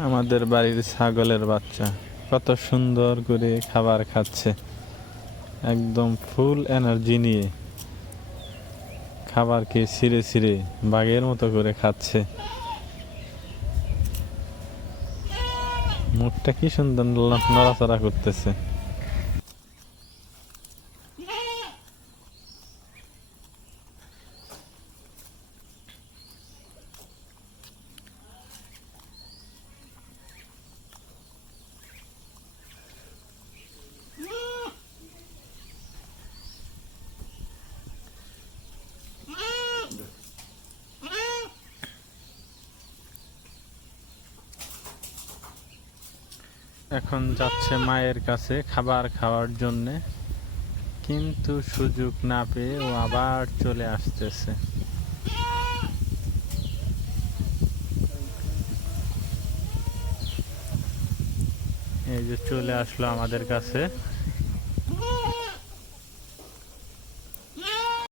আমাদের বাড়ির ছাগলের বাচ্চা কত সুন্দর করে খাবার খাচ্ছে, একদম ফুল এনার্জি নিয়ে খাবারকে ছিঁড়ে ছিঁড়ে বাঘের মতো করে খাচ্ছে। মুখটা কি সুন্দর নড়াচড়া করতেছে। এখন যাচ্ছে মায়ের কাছে খাবার খাওয়ার জন্যে, কিন্তু সুযোগ না পেয়ে ও আবার চলে আসতেছে। এই যে চলে আসলো আমাদের কাছে।